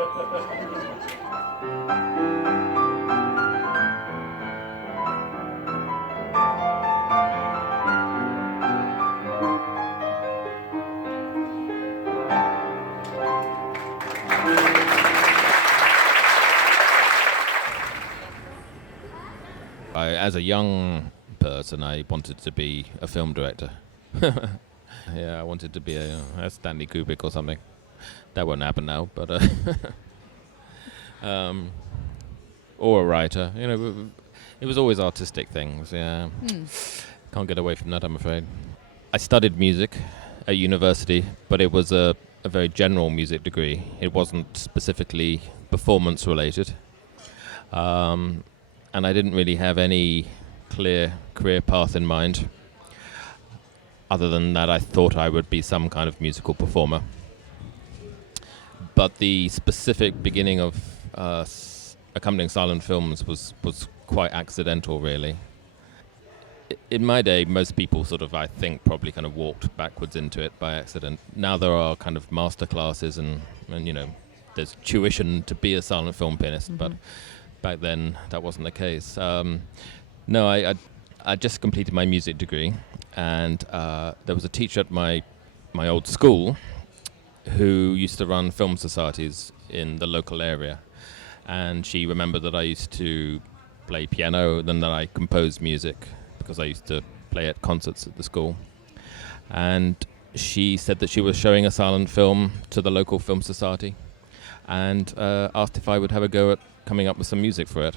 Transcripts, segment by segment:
As a young person, I wanted to be a film director. Yeah, I wanted to be a Stanley Kubrick or something. That won't happen now, but or a writer. You know, it was always artistic things. Yeah, can't get away from that, I'm afraid. I studied music at university, but it was a very general music degree. It wasn't specifically performance related. And I didn't really have any clear career path in mind. Other than that, I thought I would be some kind of musical performer. But the specific beginning of accompanying silent films was quite accidental, really. In my day, most people sort of, I think, probably kind of walked backwards into it by accident. Now there are kind of master classes and you know, there's tuition to be a silent film pianist, but back then that wasn't the case. No, I just completed my music degree, and there was a teacher at my old school who used to run film societies in the local area, and she remembered that I used to play piano, then that I composed music because I used to play at concerts at the school. And she said that she was showing a silent film to the local film society, and asked if I would have a go at coming up with some music for it.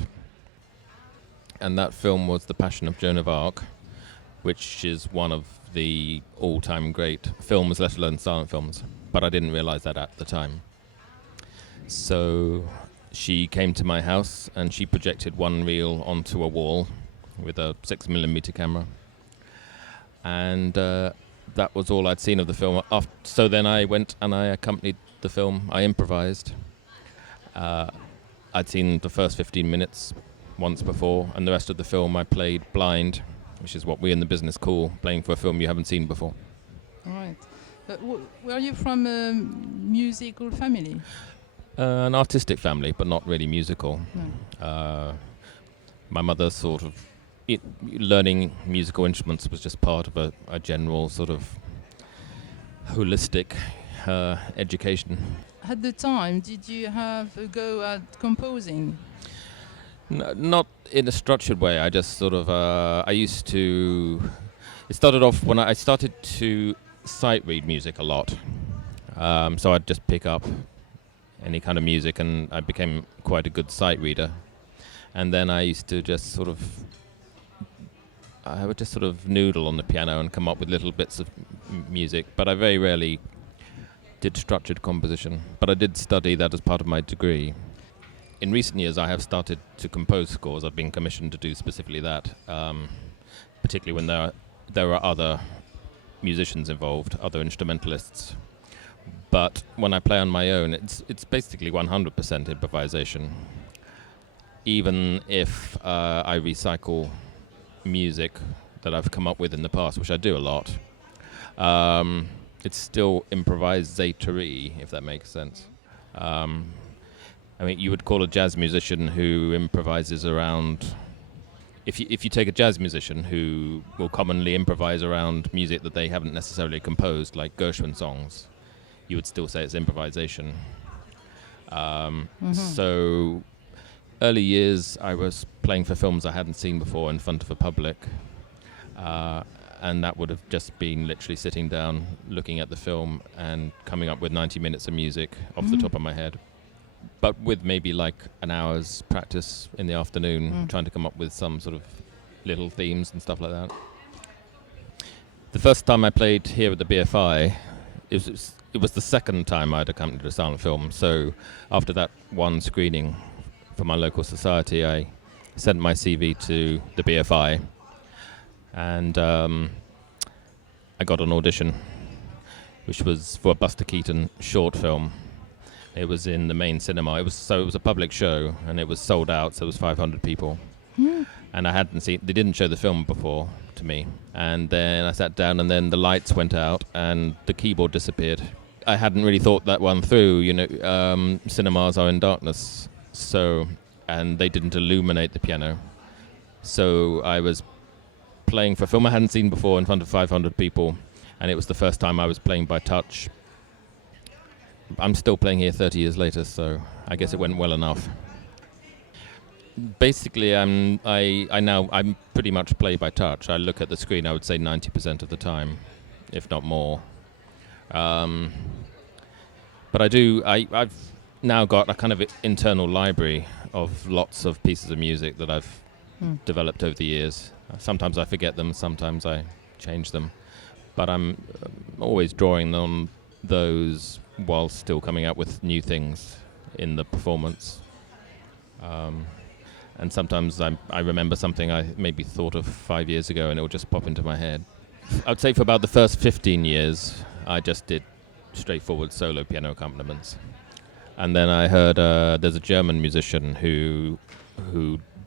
And that film was The Passion of Joan of Arc, which is one of the all-time great films, let alone silent films. But I didn't realize that at the time. So she came to my house and she projected one reel onto a wall with a 6mm camera. And that was all I'd seen of the film. So then I went and I accompanied the film. I improvised. I'd seen the first 15 minutes once before, and the rest of the film I played blind, which is what we in the business call playing for a film you haven't seen before. All right. Were you from a musical family? An artistic family, but not really musical. No. My mother sort of... learning musical instruments was just part of a general sort of holistic education. At the time, did you have a go at composing? Not in a structured way. I just sort of... I used to... It started off when I started to sight read music a lot. So I'd just pick up any kind of music and I became quite a good sight reader. And then I used to just sort of... I would just sort of noodle on the piano and come up with little bits of music, but I very rarely did structured composition. But I did study that as part of my degree. In recent years, I have started to compose scores. I've been commissioned to do specifically that, particularly when there are other musicians involved, other instrumentalists. But when I play on my own, it's basically 100% improvisation. Even if I recycle music that I've come up with in the past, which I do a lot, it's still improvisatory, if that makes sense. I mean, you would call a jazz musician who improvises around... If you take a jazz musician who will commonly improvise around music that they haven't necessarily composed, like Gershwin songs, you would still say it's improvisation. So early years, I was playing for films I hadn't seen before in front of a public, and that would have just been literally sitting down, looking at the film and coming up with 90 minutes of music off the top of my head. But with maybe like an hour's practice in the afternoon, trying to come up with some sort of little themes and stuff like that. The first time I played here at the BFI, it was the second time I'd accompanied a silent film. So after that one screening for my local society, I sent my CV to the BFI, and I got an audition, which was for a Buster Keaton short film. It was in the main cinema. It was a public show, and it was sold out, so it was 500 people. And I hadn't seen... They didn't show the film before to me. And then I sat down, and then the lights went out, and the keyboard disappeared. I hadn't really thought that one through. Cinemas are in darkness, and they didn't illuminate the piano. So I was playing for a film I hadn't seen before in front of 500 people, and it was the first time I was playing by touch. I'm still playing here 30 years later, so I guess it went well enough. Basically, I'm pretty much play by touch. I look at the screen, I would say 90% of the time, if not more. But I've now got a kind of internal library of lots of pieces of music that I've developed over the years. Sometimes I forget them, sometimes I change them. But I'm always drawing on those while still coming up with new things in the performance. And sometimes I remember something I maybe thought of 5 years ago and it will just pop into my head. I'd say for about the first 15 years, I just did straightforward solo piano accompaniments. And then I heard there's a German musician who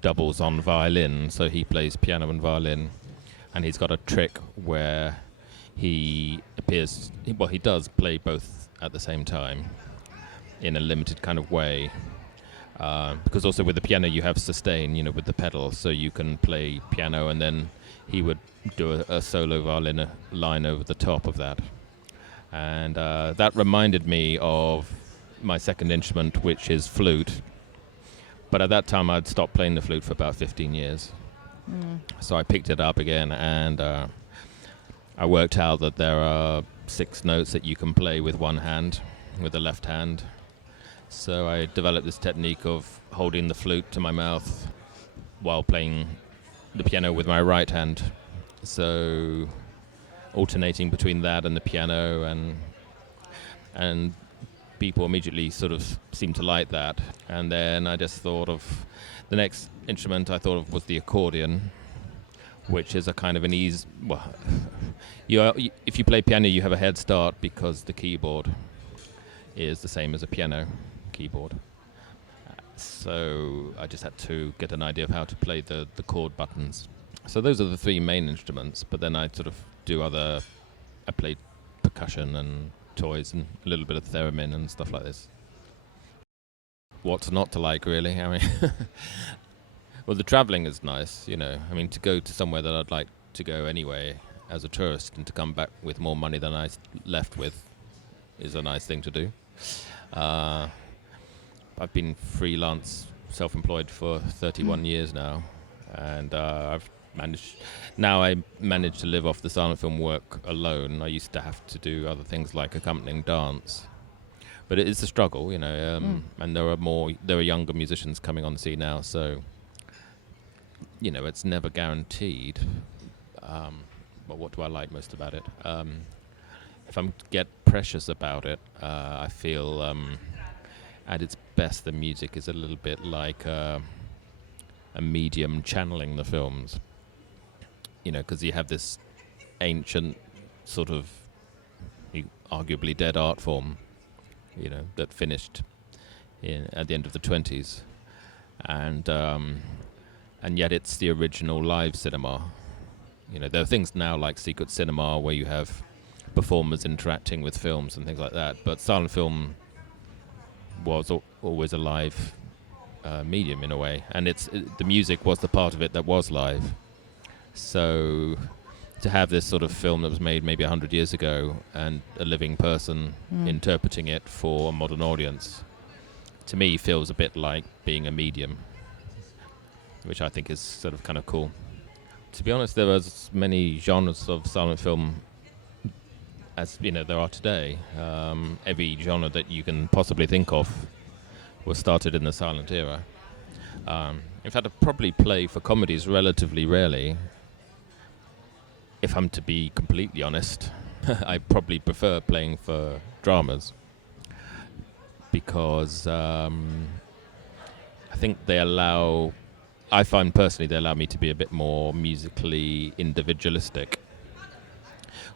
doubles on violin, so he plays piano and violin. And he's got a trick where he does play both at the same time in a limited kind of way. Because also with the piano you have sustain, with the pedal, so you can play piano and then he would do a solo violin line over the top of that. And that reminded me of my second instrument, which is flute. But at that time I'd stopped playing the flute for about 15 years. So I picked it up again and I worked out that there are 6 notes that you can play with one hand, with the left hand. So I developed this technique of holding the flute to my mouth while playing the piano with my right hand. So alternating between that and the piano, and people immediately sort of seemed to like that. And then I just thought of the next instrument I thought of was the accordion, which is a kind of an ease. Well, if you play piano, you have a head start because the keyboard is the same as a piano keyboard. So I just had to get an idea of how to play the chord buttons. So those are the 3 main instruments, but then I played percussion and toys and a little bit of theremin and stuff like this. What's not to like, really? I mean, well, the travelling is nice, I mean, to go to somewhere that I'd like to go anyway as a tourist and to come back with more money than I left with is a nice thing to do. I've been freelance, self-employed for 31 years now, and I manage to live off the silent film work alone. I used to have to do other things like accompanying dance, but it is a struggle, and there are younger musicians coming on the scene now, so it's never guaranteed. But what do I like most about it? If I get precious about it, I feel at its best the music is a little bit like a medium channeling the films. Because you have this ancient sort of arguably dead art form, that finished at the end of the 20s, and yet it's the original live cinema. There are things now like secret cinema where you have performers interacting with films and things like that, but silent film was always a live medium in a way, and the music was the part of it that was live. So to have this sort of film that was made maybe 100 years ago and a living person interpreting it for a modern audience, to me feels a bit like being a medium, which I think is sort of kind of cool. To be honest, there are as many genres of silent film as there are today. Every genre that you can possibly think of was started in the silent era. In fact, I probably play for comedies relatively rarely. If I'm to be completely honest, I probably prefer playing for dramas because I think I find personally they allow me to be a bit more musically individualistic.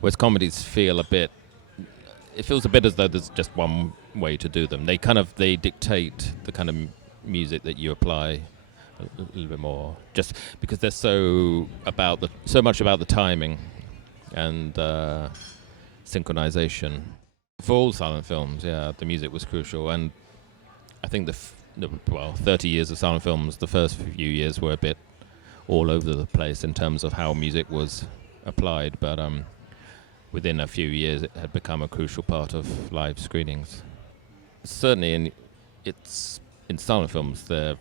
Whereas comedies feels a bit as though there's just one way to do them. They dictate the kind of music that you apply a little bit more, just because they're so much about the timing and synchronization. For all silent films, yeah, the music was crucial, and I think 30 years of silent films, the first few years were a bit all over the place in terms of how music was applied, but within a few years it had become a crucial part of live screenings. Certainly in silent films they're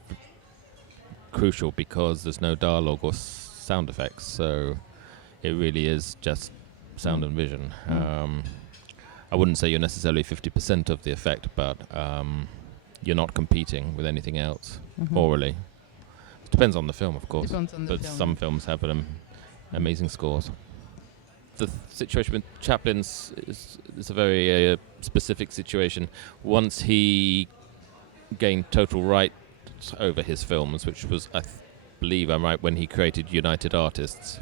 crucial because there's no dialogue or sound effects, so it really is just sound and vision. I wouldn't say you're necessarily 50% of the effect, but you're not competing with anything else orally. It depends on the film, of course, but some films have amazing scores. The situation with Chaplin's is a very specific situation. Once he gained total right over his films, which was, I believe I'm right, when he created United Artists,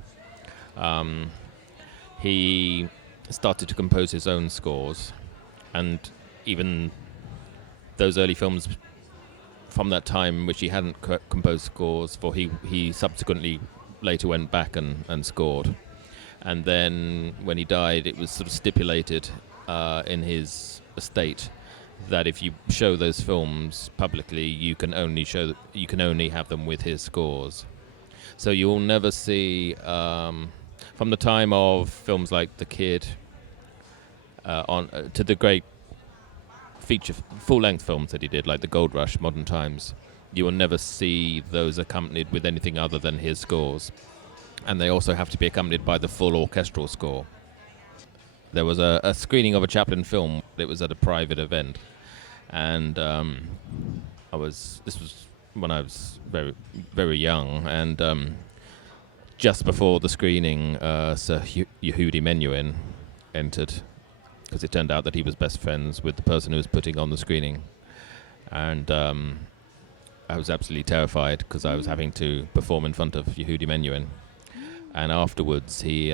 he started to compose his own scores, and even those early films from that time which he hadn't composed scores for, he subsequently later went back and scored. And then when he died, it was sort of stipulated in his estate that if you show those films publicly, you can only have them with his scores. So you'll never see from the time of films like The Kid to the great feature full-length films that he did, like The Gold Rush, Modern Times, you will never see those accompanied with anything other than his scores. And they also have to be accompanied by the full orchestral score. There was a screening of a Chaplin film. It was at a private event, and this was when I was very, very young, and just before the screening, Sir Yehudi Menuhin entered, because it turned out that he was best friends with the person who was putting on the screening. And I was absolutely terrified because I was having to perform in front of Yehudi Menuhin. And afterwards he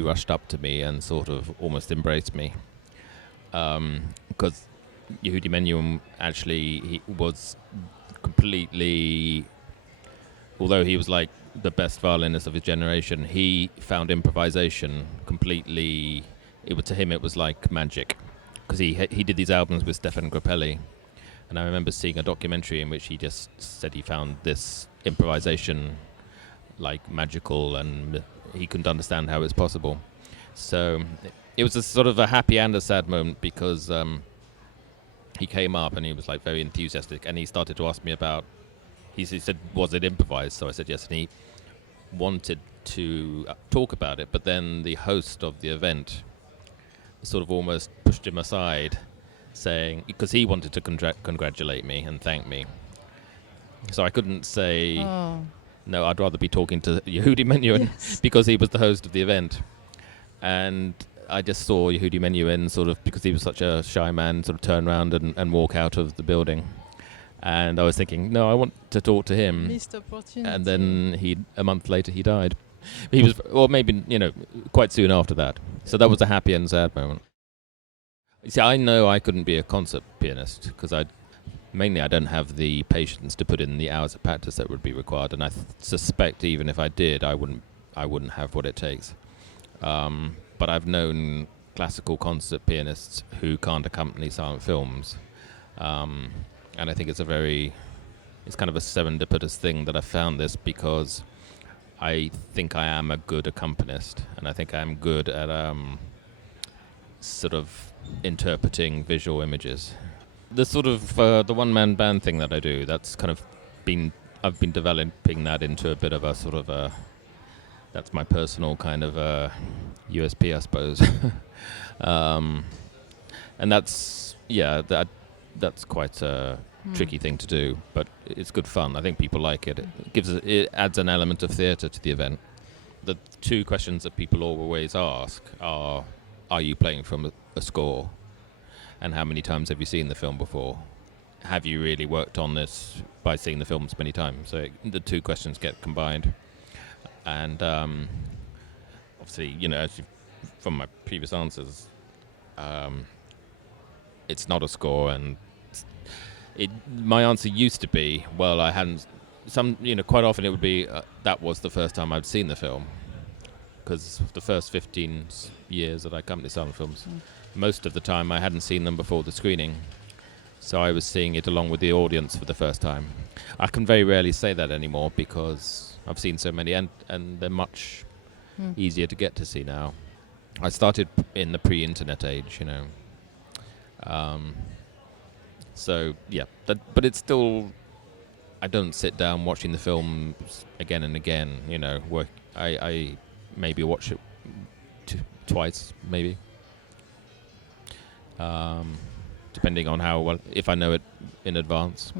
rushed up to me and sort of almost embraced me. Because Yehudi Menuhin actually, he was completely, although he was like the best violinist of his generation, he found improvisation completely, to him it was like magic, because he did these albums with Stefan Grappelli, and I remember seeing a documentary in which he just said he found this improvisation like magical, and he couldn't understand how it's possible. So it was a sort of a happy and a sad moment, because he came up and he was like very enthusiastic, and he started to ask me about, he said, was it improvised? So I said yes, and he wanted to talk about it, but then the host of the event sort of almost pushed him aside, saying, because he wanted to congratulate me and thank me. So I couldn't say, no, I'd rather be talking to Yehudi Menuhin, because he was the host of the event. And I just saw Yehudi Menuhin sort of, because he was such a shy man, sort of turn around and walk out of the building. And I was thinking, no, I want to talk to him. Missed opportunity. And then a month later he died. He was, or maybe, quite soon after that. So that was a happy and sad moment. You see, I know I couldn't be a concert pianist, because I don't have the patience to put in the hours of practice that would be required, and I suspect even if I did, I wouldn't have what it takes. But I've known classical concert pianists who can't accompany silent films, and I think it's kind of a serendipitous thing that I found this, because I think I am a good accompanist, and I think I'm good at sort of interpreting visual images. The sort of the one-man band thing that I do, that's kind of I've been developing that into a bit of a sort of that's my personal kind of USP, I suppose. And that's quite a tricky thing to do, but it's good fun. I think people like it. It adds an element of theatre to the event. The two questions that people always ask are you playing from a score? And how many times have you seen the film before? Have you really worked on this by seeing the films many times? So the two questions get combined. And obviously, from my previous answers, it's not a score. And my answer used to be, well, I hadn't. Quite often it would be that was the first time I'd seen the film, because the first 15 years that I accompanied silent films, most of the time I hadn't seen them before the screening, so I was seeing it along with the audience for the first time. I can very rarely say that anymore because I've seen so many, and they're much easier to get to see now. I started in the pre-internet age, you know. So yeah, but it's still, I don't sit down watching the films again and again, you know. I maybe watch it twice, maybe, depending on how well, if I know it in advance.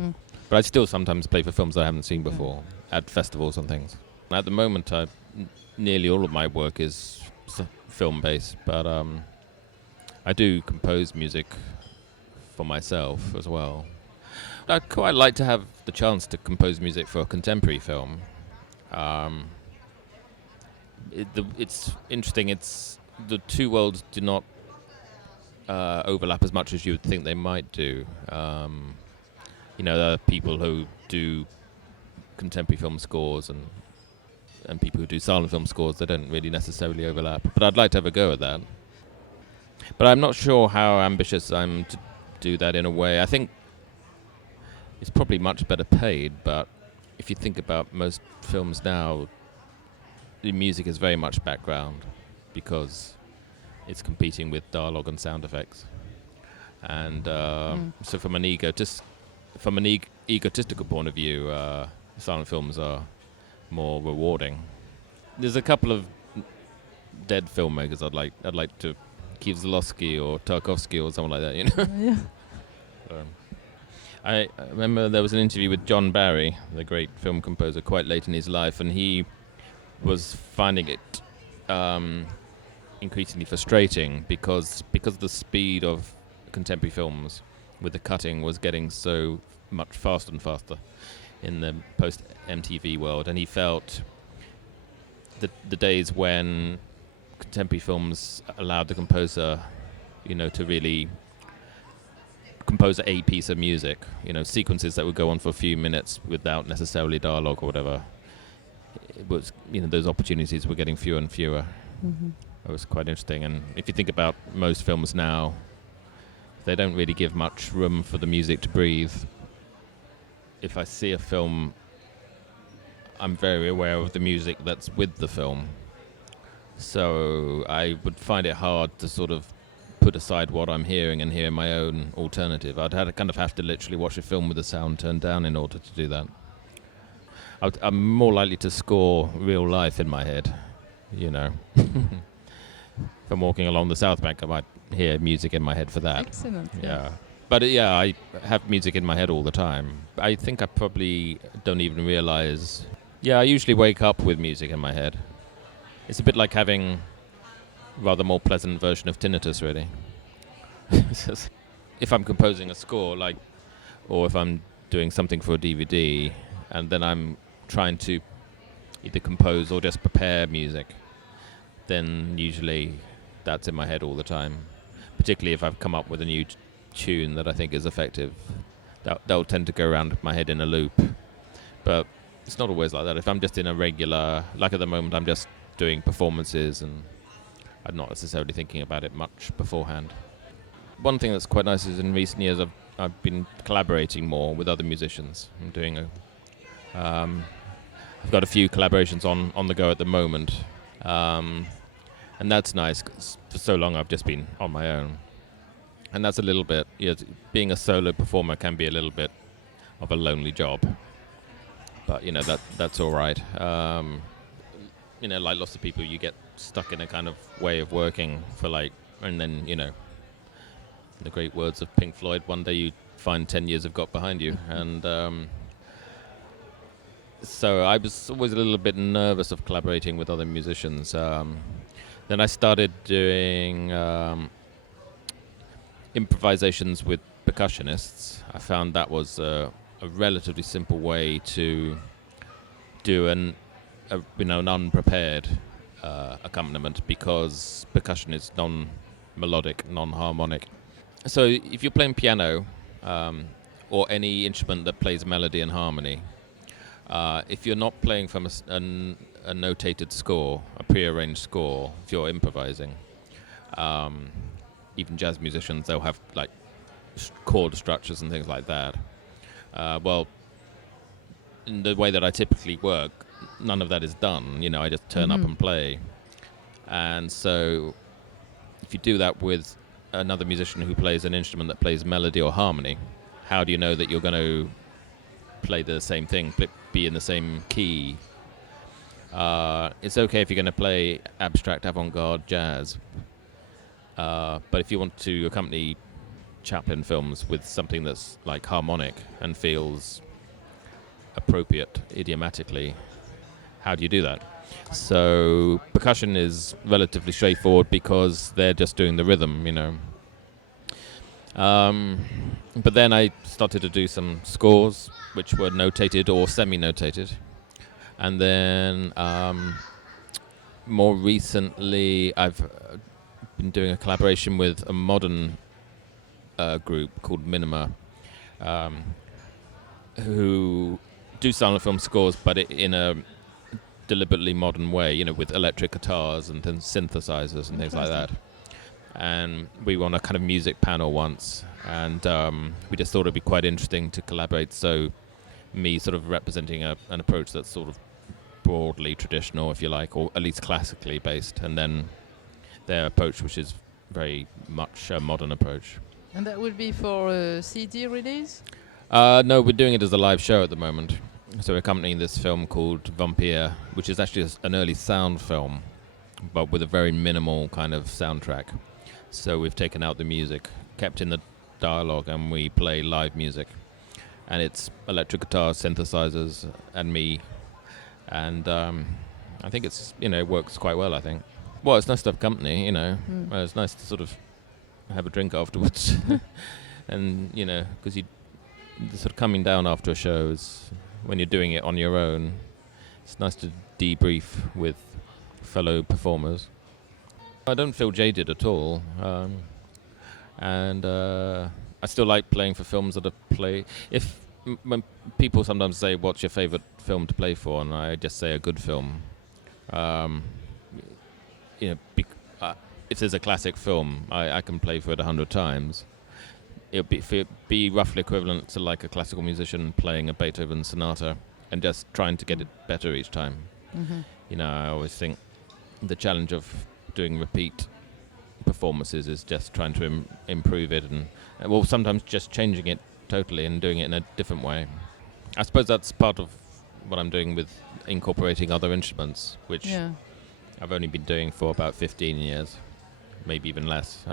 But I still sometimes play for films I haven't seen before at festivals and things. At the moment, nearly all of my work is film-based, but I do compose music for myself as well. I'd quite like to have the chance to compose music for a contemporary film. It's interesting. It's the two worlds do not overlap as much as you would think they might do. You know, there are people who do contemporary film scores and people who do silent film scores. They don't really necessarily overlap. But I'd like to have a go at that. But I'm not sure how ambitious I'm to do that in a way. I think it's probably much better paid, but if you think about most films now, the music is very much background because it's competing with dialogue and sound effects. And so from an egotistical point of view, silent films are more rewarding. There's a couple of dead filmmakers I'd like to, Kieslowski or Tarkovsky or someone like that, you know. Yeah. I remember there was an interview with John Barry, the great film composer, quite late in his life, and he was finding it increasingly frustrating because the speed of contemporary films with the cutting was getting so much faster and faster in the post-MTV world, and he felt the days when contemporary films allowed the composer, you know, to really compose a piece of music, you know, sequences that would go on for a few minutes without necessarily dialogue or whatever. It was, you know, those opportunities were getting fewer and fewer. It was quite interesting. And if you think about most films now, they don't really give much room for the music to breathe. If I see a film, I'm very aware of the music that's with the film. So I would find it hard to sort of put aside what I'm hearing and hear my own alternative. I'd kind of have to literally watch a film with the sound turned down in order to do that. I'm more likely to score real life in my head, you know. If I'm walking along the South Bank, I might hear music in my head for that. Excellent. Yeah. But I have music in my head all the time. I think I probably don't even realize. Yeah, I usually wake up with music in my head. It's a bit like having rather more pleasant version of tinnitus, really. If I'm composing a score, or if I'm doing something for a DVD, and then I'm trying to either compose or just prepare music, then usually that's in my head all the time. Particularly if I've come up with a new tune that I think is effective, that'll tend to go around my head in a loop. But it's not always like that. If I'm just in a regular, like at the moment, I'm just doing performances and I'm not necessarily thinking about it much beforehand. One thing that's quite nice is in recent years I've been collaborating more with other musicians. I'm doing I've got a few collaborations on the go at the moment, and that's nice because for so long I've just been on my own, and that's a little bit, being a solo performer can be a little bit of a lonely job, but you know that's all right. You know, like lots of people, you get stuck in a kind of way of working and then, you know, in the great words of Pink Floyd, one day you find 10 years have got behind you. And so I was always a little bit nervous of collaborating with other musicians. Then I started doing improvisations with percussionists. I found that was a relatively simple way to do an unprepared accompaniment, because percussion is non-melodic, non-harmonic. So if you're playing piano or any instrument that plays melody and harmony, if you're not playing from a notated score, a prearranged score, if you're improvising, even jazz musicians, they'll have like chord structures and things like that. Well, in the way that I typically work, none of that is done. You know, I just turn up and play. And so if you do that with another musician who plays an instrument that plays melody or harmony, how do you know that you're going to play the same thing, be in the same key? It's okay if you're going to play abstract avant-garde jazz, but if you want to accompany Chaplin films with something that's like harmonic and feels appropriate idiomatically, how do you do that? So percussion is relatively straightforward because they're just doing the rhythm, you know. But then I started to do some scores which were notated or semi-notated. And then more recently I've been doing a collaboration with a modern group called Minima, who do silent film scores, but in a deliberately modern way, you know, with electric guitars and synthesizers and things like that. And we were on a kind of music panel once, and we just thought it'd be quite interesting to collaborate. So me sort of representing an approach that's sort of broadly traditional, if you like, or at least classically based, and then their approach, which is very much a modern approach. And that will be for a CD release? No, we're doing it as a live show at the moment. So we're accompanying this film called Vampire, which is actually an early sound film, but with a very minimal kind of soundtrack. So we've taken out the music, kept in the dialogue, and we play live music. And it's electric guitars, synthesizers, and me. And I think it's, you know, it works quite well, I think. Well, it's nice to have company, you know. It's nice to sort of have a drink afterwards. And, you know, because sort of coming down after a show is, when you're doing it on your own, it's nice to debrief with fellow performers. I don't feel jaded at all. And I still like playing for films that when people sometimes say, what's your favorite film to play for? And I just say a good film. You know, if there's a classic film, I can play for it 100 times. It'd be roughly equivalent to like a classical musician playing a Beethoven sonata and just trying to get it better each time. You know, I always think the challenge of doing repeat performances is just trying to improve it, and well, sometimes just changing it totally and doing it in a different way. I suppose that's part of what I'm doing with incorporating other instruments, which I've only been doing for about 15 years, maybe even less.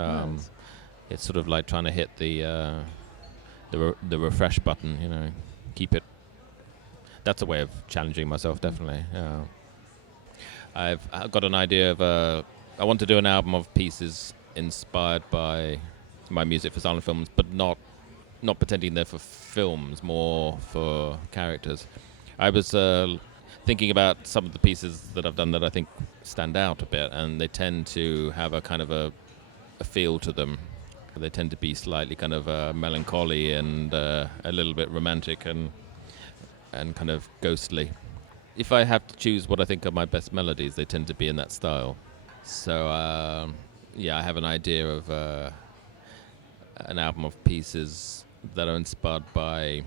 It's sort of like trying to hit the refresh button, you know, keep it. That's a way of challenging myself, definitely. I've got an idea of I want to do an album of pieces inspired by my music for silent films, but not pretending they're for films, more for characters. I was thinking about some of the pieces that I've done that I think stand out a bit, and they tend to have a kind of a feel to them. They tend to be slightly kind of melancholy and a little bit romantic and kind of ghostly. If I have to choose what I think are my best melodies, they tend to be in that style. So, I have an idea of an album of pieces that are inspired by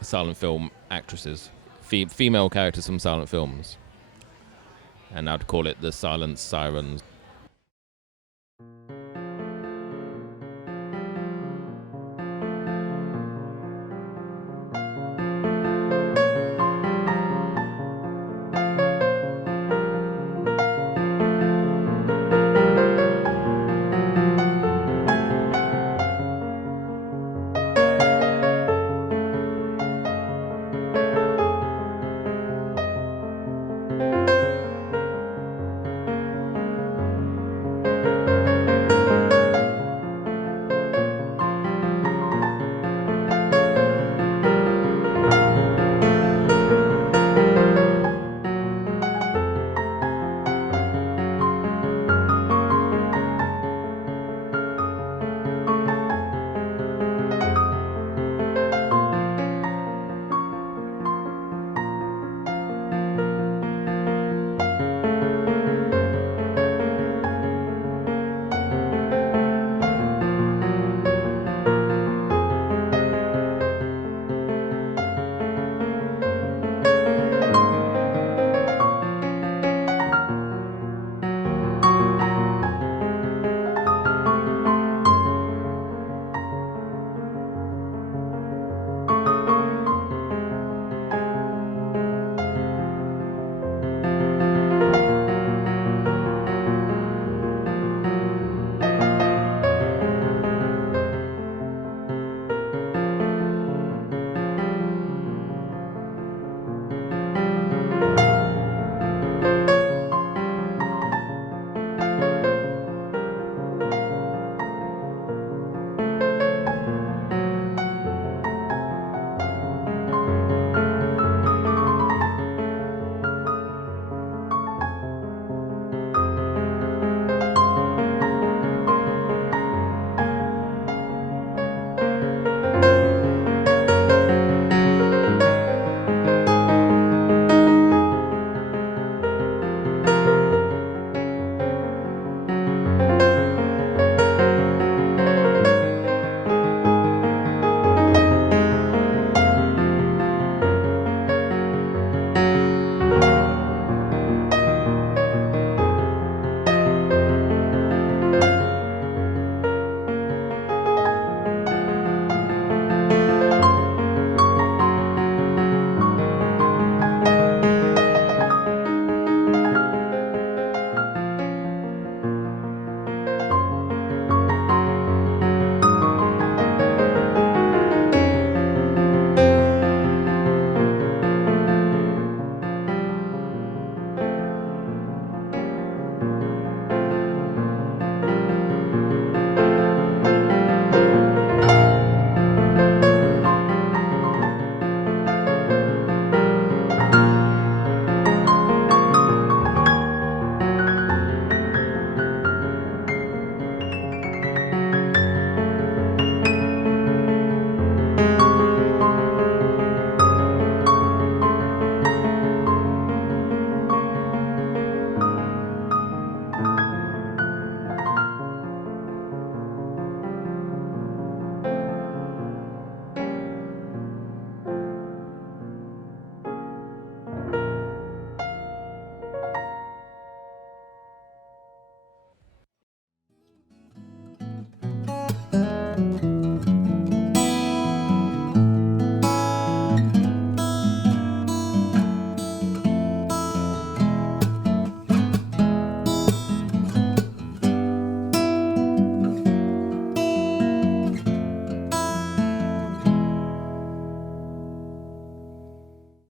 silent film actresses, female characters from silent films. And I'd call it the Silent Sirens.